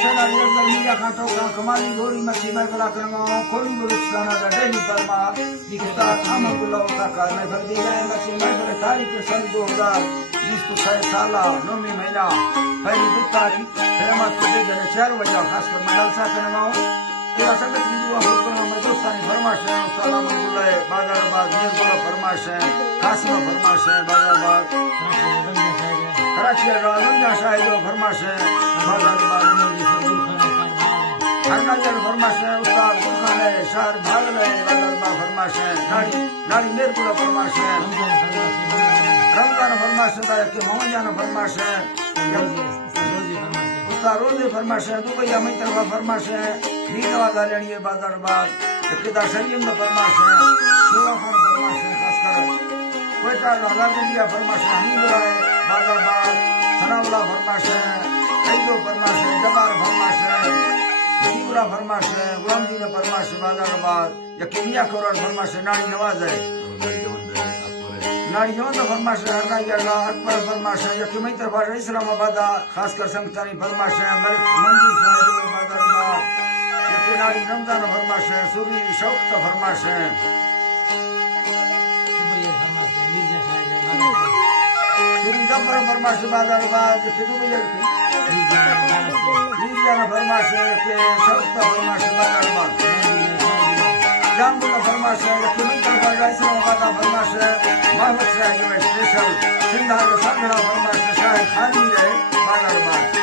Sena Rianda Mia Katoka Kamali Gori Makima Kalakama Koli Gurusana Deni Parma Dikta Amakula Taka Nagardila Makima Tari Pesan 2020 to Sai Sala Nomi Maina Pehli Dukari Prema Tude Dene 4 बजे खास कर मदरसा करवाओ तेरा संगत हिंदू हुक्म मदरसानी फरमाश है उस्ताद मंजुला बाजाराबाद निर्गुला फरमाश है कासिम फरमाश है बाजाराबाद कराची रंगा शाहिद फरमाश है बाजाराबाद हरनाजर फरमाश है उस्ताद गुलखान है शहर भागल है बाजाराबाद फरमाश है नाड़ी निर्गुला फरमाश है रमजान फरमाश है के मोहन फरमाश है रोजे फरमाश है दुबई हमें तरफा फरमाश है नीनवाज आलिया बाजाराबाद किदा शरीम का फरमाश है सोला खान फरमाश है खासकर कोयटा राजागंजिया फरमाश है हिंदुआ है बाजाराबाद सनावला फरमाश है ऐदो फरमाश है जबार फरमाश है सीवरा फरमाश है गुलामदीन फरमाश है बाजाराबाद यकीनिया करोड़ फरमाश है नाड़ी नवाज है नाड़ियों का फरमाश है हरना याला अकबर फरमाश है यकी मई तरफा इस्लामाबाद खासकर संगतानी फरमाश है मंजी साहिब बाजाराबाद यकी नाड़ी रमजान फरमाश है सुबी शौक का फरमाश है सुबी जफर फरमाश बाजाराबाद यकी दुबई मीडिया फरमाश है यकी शौक का फरमाश बाजाराबाद जामुन फरमाश है यकी मई तरफा इस्लामाबाद फरमाश है मोहम्मद साहिब स्पेशल सिंधा का संगड़ा फरमाश शायद खानी है बाजाराबाद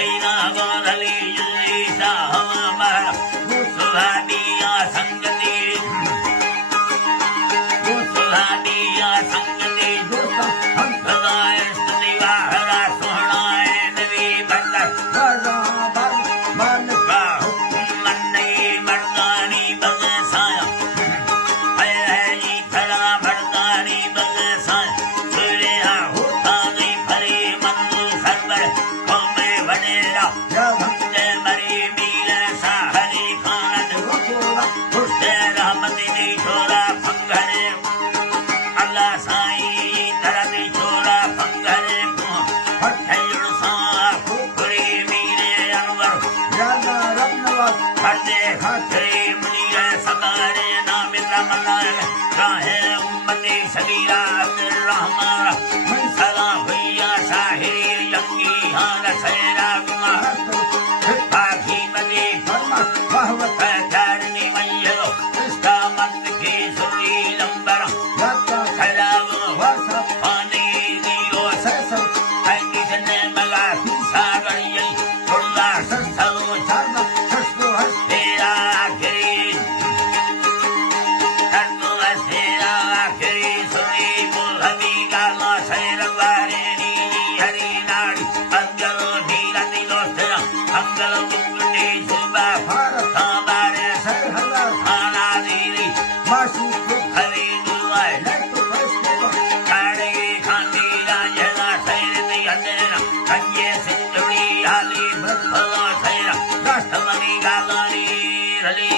थैना गोधली जुईसा हमार सुहादिया संगति सुहादिया संगति हम सदाय स्तुतिवा हरा सोहनाय नदी बंदर मन का मन्नई मर्दानी बगसाया है खड़ा मर्दानी बगसाया सूर्या होता गई फरे मंदु सरवर कौमे बनेरा हमने मरी मीर साहरी खानद हुस्ते रहमती दी छोरा फंगरे अल्लाह साई धरती छोरा फंगरे को हठयुड़ सा फुकरी मीरे अनवर हटे खतरे मुनीर सदारे नामिल मलाल राहे उम्मती सलीला रहमान सदा भैया साहे यंगी हाल सैरा कुमार आखी मदी धरनी मैयो इसका मत की सुरी लंबर खराब पानी दियो अंगी जने मगा सागर यही थोड़ा सस्लो तेरा आखिरी तत्व तेरा आखिरी सुरी बुलहदी गाला सैरवारे नी हरी नाड़ी अंगलो धीरा दिलो तेरा अंगल मुंगली सुबा साबारे खाना दीरी हरी दुआए काड़े खांडी राजना सैरती अंदेना कंजे सिंधुड़ी हाली भला सैरा राष्ट्रमणि गालानी रली